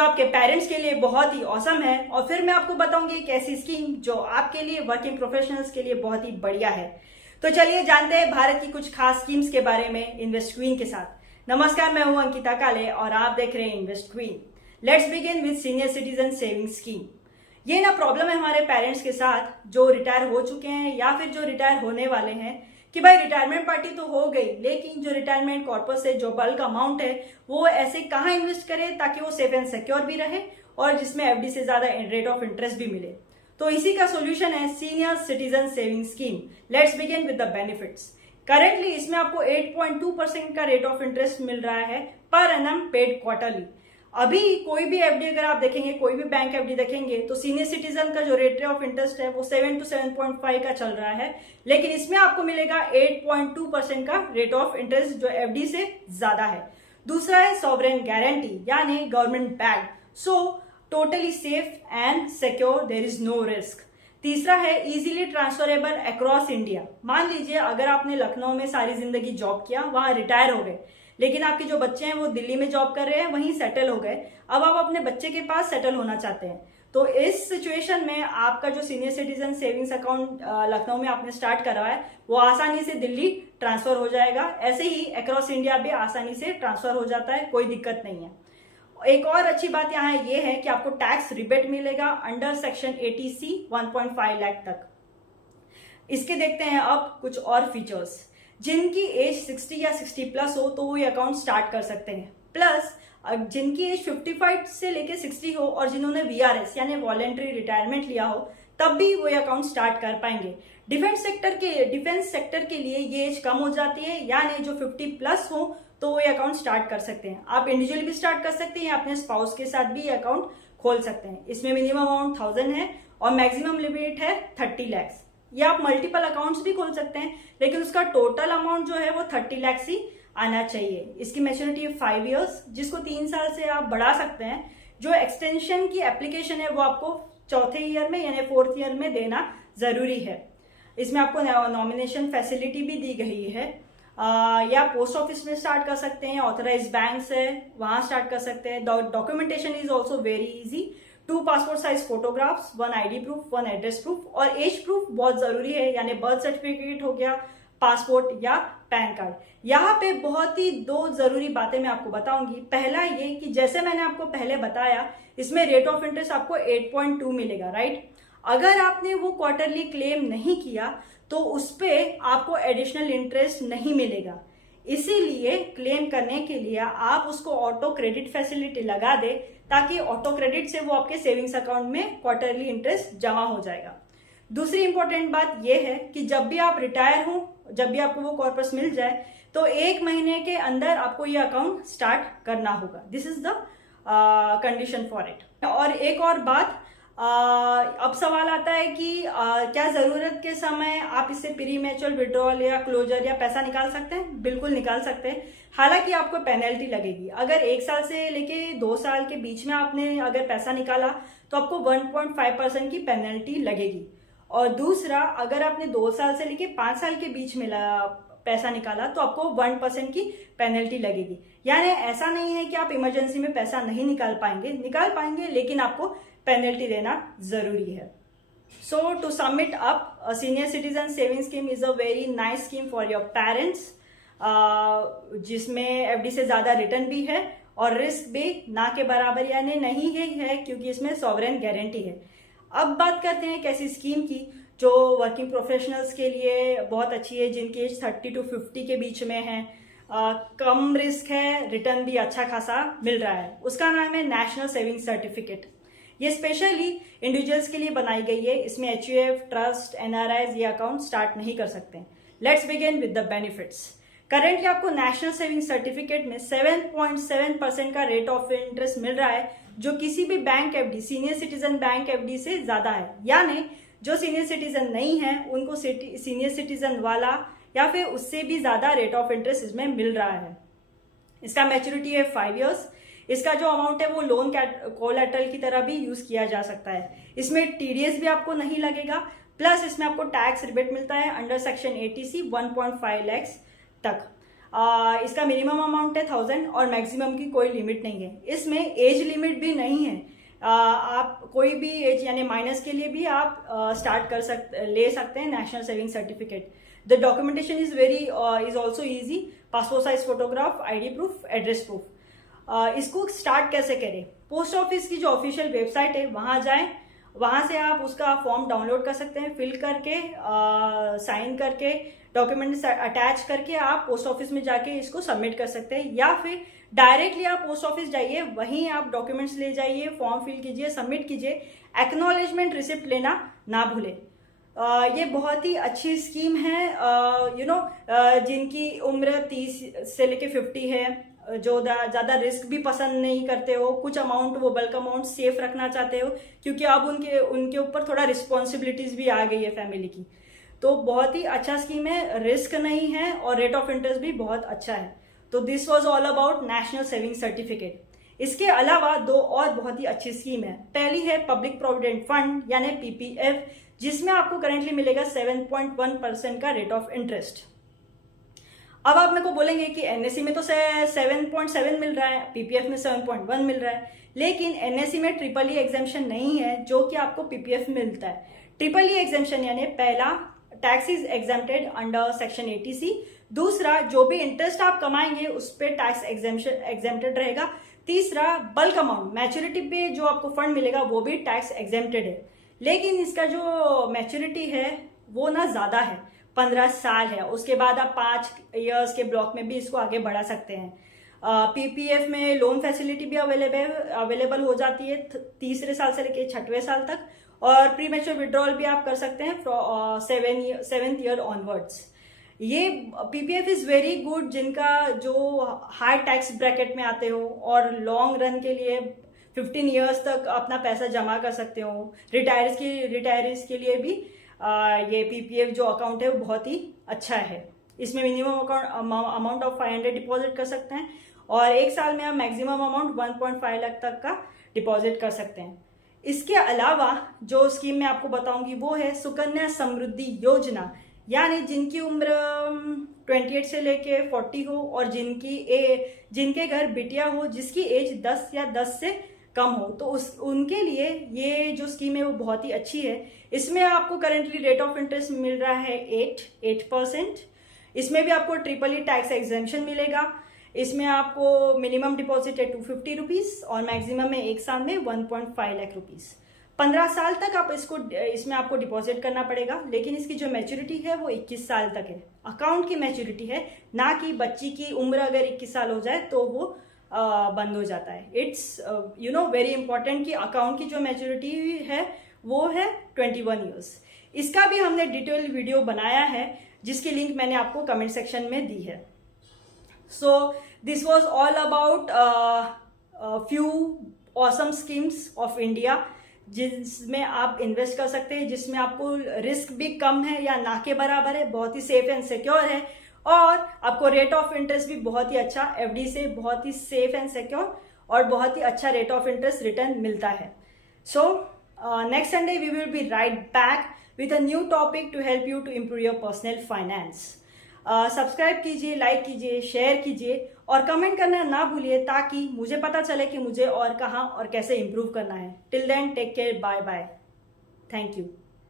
जो आपके पेरेंट्स के लिए बहुत ही ऑसम है, और फिर मैं आपको बताऊंगी एक ऐसी स्कीम जो आपके लिए वर्किंग प्रोफेशनल्स के लिए बहुत ही बढ़िया है। तो चलिए जानते हैं भारत की कुछ खास स्कीम्स के बारे में इन्वेस्ट क्वीन के साथ। नमस्कार, मैं हूं अंकिता काले और आप देख रहे हैं invest queen. Let's begin with senior citizen saving scheme. ये ना प्रॉब्लम है हमारे पेरेंट्स के साथ जो रिटायर हो चुके हैं या फिर जो रिटायर होने वाले हैं कि भाई रिटायरमेंट पार्टी तो हो गई, लेकिन जो रिटायरमेंट कॉर्पस से जो बल्क अमाउंट है वो ऐसे कहाँ इन्वेस्ट करें ताकि वो सेफ एंड सिक्योर भी रहे और जिसमें एफडी से ज्यादा रेट ऑफ इंटरेस्ट भी मिले। तो इसी का सोल्यूशन है senior citizen saving scheme. Let's begin with the benefits. Currently इसमें आपको 8.2% का रेट ऑफ इंटरेस्ट मिल रहा है पर एनम पेड क्वार्टरली। अभी कोई भी एफडी अगर आप देखेंगे, कोई भी बैंक एफडी देखेंगे तो सीनियर सिटीजन का जो रेट ऑफ इंटरेस्ट है वो 7 to 7.5 का चल रहा है, लेकिन इसमें आपको मिलेगा 8.2% का रेट ऑफ इंटरेस्ट जो एफडी से ज्यादा है। दूसरा है सॉवरेन गारंटी यानी government backed, so totally safe and secure, there is no risk. तीसरा है इजीली ट्रांसफरेबल अक्रॉस इंडिया। मान लीजिए अगर आपने लखनऊ में सारी जिंदगी जॉब किया, वहां रिटायर हो गए, लेकिन आपके जो बच्चे हैं वो दिल्ली में जॉब कर रहे हैं, वहीं सेटल हो गए, अब आप अपने बच्चे के पास सेटल होना चाहते हैं, तो इस सिचुएशन में आपका जो senior citizen savings account Lucknow में आपने स्टार्ट करा है वो आसानी से दिल्ली ट्रांसफर हो जाएगा। ऐसे ही अक्रॉस इंडिया भी आसानी से ट्रांसफर हो जाता है, कोई दिक्कत नहीं है। एक और अच्छी बात यहाँ ये है कि आपको टैक्स रिबेट मिलेगा अंडर सेक्शन 80C 1.5 लाख तक। इसके देखते हैं अब कुछ और फीचर्स। जिनकी एज 60 या 60 प्लस हो तो वो ये अकाउंट स्टार्ट कर सकते हैं। प्लस जिनकी एज 55 से लेके 60 हो और जिन्होंने वीआरएस यानी वॉलेंट्री रिटायरमेंट लिया हो तब भी वो ये अकाउंट स्टार्ट कर पाएंगे। डिफेंस सेक्टर के लिए ये एज कम हो जाती है, यानी जो 50 प्लस हो तो वो ये अकाउंट स्टार्ट कर सकते हैं। आप इंडिविजुअली भी स्टार्ट कर सकते हैं या अपने स्पाउस के साथ भी ये अकाउंट खोल सकते हैं। इसमें मिनिमम अमाउंट 1000 है और मैक्सिमम लिमिट है 30 लाख। या आप मल्टीपल अकाउंट्स भी खोल सकते हैं, लेकिन उसका टोटल अमाउंट जो है वो 30 लाख ही आना चाहिए। इसकी मैच्योरिटी है 5 इयर्स, जिसको 3 साल से आप बढ़ा सकते हैं। जो एक्सटेंशन की एप्लीकेशन है वो आपको चौथे ईयर में यानी 4th ईयर में देना जरूरी है। इसमें आपको नॉमिनेशन फैसिलिटी भी दी गई है। या पोस्ट ऑफिस में स्टार्ट कर सकते हैं, ऑथराइज बैंक है वहां स्टार्ट कर सकते हैं। Documentation is also very easy. 2 passport size photographs, 1 ID proof, 1 address proof और एज प्रूफ बहुत जरूरी है, यानी बर्थ सर्टिफिकेट हो गया, पासपोर्ट या पैन कार्ड। यहाँ पे बहुत ही 2 जरूरी बातें मैं आपको बताऊंगी। पहला ये कि जैसे मैंने आपको पहले बताया इसमें रेट ऑफ इंटरेस्ट आपको 8.2 मिलेगा, राइट। अगर आपने वो क्वार्टरली क्लेम नहीं किया तो उस पर आपको एडिशनल इंटरेस्ट नहीं मिलेगा। इसीलिए क्लेम करने के लिए आप उसको ऑटो क्रेडिट फैसिलिटी लगा दे, ताकि ऑटो क्रेडिट से वो आपके सेविंग्स अकाउंट में क्वार्टरली इंटरेस्ट जमा हो जाएगा। दूसरी इंपॉर्टेंट बात यह है कि जब भी आप रिटायर हो, जब भी आपको वो कॉर्पस मिल जाए तो 1 महीने के अंदर आपको ये अकाउंट स्टार्ट करना होगा। This is the condition for it. और एक और बात, अब सवाल आता है कि क्या जरूरत के समय आप इससे प्री मैच्योर विड्रॉल या क्लोजर या पैसा निकाल सकते हैं? बिल्कुल निकाल सकते हैं, हालांकि आपको पेनल्टी लगेगी। अगर 1 साल से लेके 2 साल के बीच में आपने अगर पैसा निकाला तो आपको 1.5% की पेनल्टी लगेगी। और दूसरा, अगर आपने 2 साल से लेके 5 साल के बीच में पैसा निकाला तो आपको 1% की पेनल्टी लगेगी। यानी ऐसा नहीं है कि आप इमरजेंसी में पैसा नहीं निकाल पाएंगे, लेकिन आपको पेनल्टी देना जरूरी है। So to sum it up, senior citizen saving scheme is a very nice scheme for your parents, जिसमें एफडी से ज्यादा रिटर्न भी है और रिस्क भी ना के बराबर यानी नहीं है, क्योंकि इसमें सॉवरेन गारंटी है। अब बात करते हैं एक ऐसी स्कीम की जो वर्किंग प्रोफेशनल्स के लिए बहुत अच्छी है, जिनकी एज 30 to 50 के बीच में है, कम रिस्क है, रिटर्न भी अच्छा खासा मिल रहा है। उसका नाम है नेशनल सेविंग सर्टिफिकेट। ये स्पेशली इंडिविजुअल्स के लिए बनाई गई है। इसमें एचयूएफ, ट्रस्ट, एनआरआईज ये अकाउंट स्टार्ट नहीं कर सकते। Let's begin with the benefits. Currently आपको नेशनल सेविंग सर्टिफिकेट में 7.7% का रेट ऑफ इंटरेस्ट मिल रहा है, जो किसी भी bank FD, senior citizen bank FD से ज्यादा है। यानी जो सीनियर सिटीजन नहीं है उनको सीनियर सिटीजन वाला या फिर उससे भी ज्यादा रेट ऑफ इंटरेस्ट इसमें मिल रहा है। इसका मैच्योरिटी है 5 इयर्स। इसका जो अमाउंट है वो लोन कोलैटरल की तरह भी यूज किया जा सकता है। इसमें टीडीएस भी आपको नहीं लगेगा, प्लस इसमें आपको टैक्स रिबेट मिलता है अंडर सेक्शन 80C 1.5 लाख तक। इसका मिनिमम अमाउंट है 1000 और मैक्सिमम की कोई लिमिट नहीं है। इसमें एज लिमिट भी नहीं है। आप कोई भी एज यानी माइनस के लिए भी आप स्टार्ट ले सकते हैं national saving certificate. The documentation is also easy. Passport size photograph, ID proof, address proof. इसको स्टार्ट कैसे करें? पोस्ट ऑफिस की जो ऑफिशियल वेबसाइट है वहां जाएं, वहां से आप उसका फॉर्म डाउनलोड कर सकते हैं, फिल करके साइन करके डॉक्यूमेंट अटैच करके आप पोस्ट ऑफिस में जाके इसको सबमिट कर सकते हैं, या फिर डायरेक्टली आप पोस्ट ऑफिस जाइए, वहीं आप डॉक्यूमेंट्स ले जाइए, फॉर्म फिल कीजिए, सबमिट कीजिए। एक्नॉलेजमेंट रिसिप्ट लेना ना भूलें। ये बहुत ही अच्छी स्कीम है। जिनकी उम्र 30 से लेके 50 है, जो ज्यादा रिस्क भी पसंद नहीं करते हो, कुछ अमाउंट वो बल्क अमाउंट सेफ रखना चाहते हो, क्योंकि अब उनके ऊपर थोड़ा रिस्पॉन्सिबिलिटीज भी आ गई है फैमिली की। तो बहुत ही अच्छा स्कीम है, रिस्क नहीं है और रेट ऑफ इंटरेस्ट भी बहुत अच्छा है। तो this was all about national saving certificate. इसके अलावा दो और बहुत ही अच्छी स्कीम है। पहली है पब्लिक प्रोविडेंट फंड यानी PPF, जिसमें आपको करेंटली मिलेगा 7.1% का रेट ऑफ इंटरेस्ट। अब आप मेरे को बोलेंगे कि NSE में तो 7.7 मिल रहा है, PPF में 7.1 मिल रहा है, लेकिन NSE में EEE एग्जेम्पशन नहीं है जो कि आपको PPF में मिलता है। EEE एग्जेम्पशन यानी पहला, tax is exempted under section 80C। दूसरा, जो भी इंटरेस्ट आप कमाएंगे उस पर टैक्स एग्जेम्प्टेड रहेगा। तीसरा, बल्क अमाउंट मैच्योरिटी पे जो आपको फंड मिलेगा वो भी टैक्स एग्जेम्प्टेड है, लेकिन इसका जो मैच्योरिटी है वो ना ज्यादा है, 15 साल है। उसके बाद आप 5 इयर्स के ब्लॉक में भी इसको आगे बढ़ा सकते हैं। PPF में लोन फैसिलिटी भी अवेलेबल हो जाती है तीसरे साल से लेके 6वें साल तक, और प्री मैच्योर विड्रॉल भी आप कर सकते हैं 7th ईयर ऑनवर्ड्स। ये PPF इज वेरी गुड जिनका जो हाई टैक्स ब्रैकेट में आते हो और लॉन्ग रन के लिए 15 इयर्स तक अपना पैसा जमा कर सकते हो। रिटायरीज के लिए भी ये PPF जो अकाउंट है वो बहुत ही अच्छा है। इसमें मिनिमम अमाउंट ऑफ 500 डिपॉजिट कर सकते हैं और एक साल में आप मैक्सिमम अमाउंट 1.5 लाख तक का डिपॉजिट कर सकते हैं। इसके अलावा जो स्कीम मैं आपको बताऊंगी वो है सुकन्या समृद्धि योजना, यानी जिनकी उम्र 28 से लेके 40 हो और जिनके घर बिटिया हो जिसकी एज 10 या 10 से कम हो, तो उनके लिए ये जो स्कीम है वो बहुत ही अच्छी है। इसमें आपको करेंटली रेट ऑफ इंटरेस्ट मिल रहा है 8%। इसमें भी आपको EEE टैक्स एग्जेम्पशन मिलेगा। इसमें आपको मिनिमम डिपॉजिट है 250 रुपीज और मैक्सिमम है एक साल में 1.5 लाख रुपीज। 15 साल तक आप इसमें आपको डिपॉजिट करना पड़ेगा, लेकिन इसकी जो मैच्योरिटी है वो 21 साल तक है। अकाउंट की मैच्योरिटी है, ना कि बच्ची की उम्र अगर 21 साल हो जाए तो वो बंद हो जाता है। इट्स वेरी इंपॉर्टेंट कि अकाउंट की जो मैच्योरिटी है वो है 21 ईयर्स। इसका भी हमने डिटेल वीडियो बनाया है जिसकी लिंक मैंने आपको कमेंट सेक्शन में दी है। So this was all about few awesome schemes of India जिसमें आप इन्वेस्ट कर सकते हैं, जिसमें आपको रिस्क भी कम है या ना के बराबर है, बहुत ही सेफ एंड सिक्योर है और आपको रेट ऑफ इंटरेस्ट भी बहुत ही अच्छा, FD से बहुत ही सेफ एंड सिक्योर और बहुत ही अच्छा रेट ऑफ इंटरेस्ट रिटर्न मिलता है। So next Sunday we will be right back with a new topic to help you to improve your personal finance. Subscribe कीजिए, लाइक कीजिए, शेयर कीजिए और कमेंट करना ना भूलिए ताकि मुझे पता चले कि मुझे और कहाँ और कैसे इम्प्रूव करना है। Till then take care, bye bye, thank you.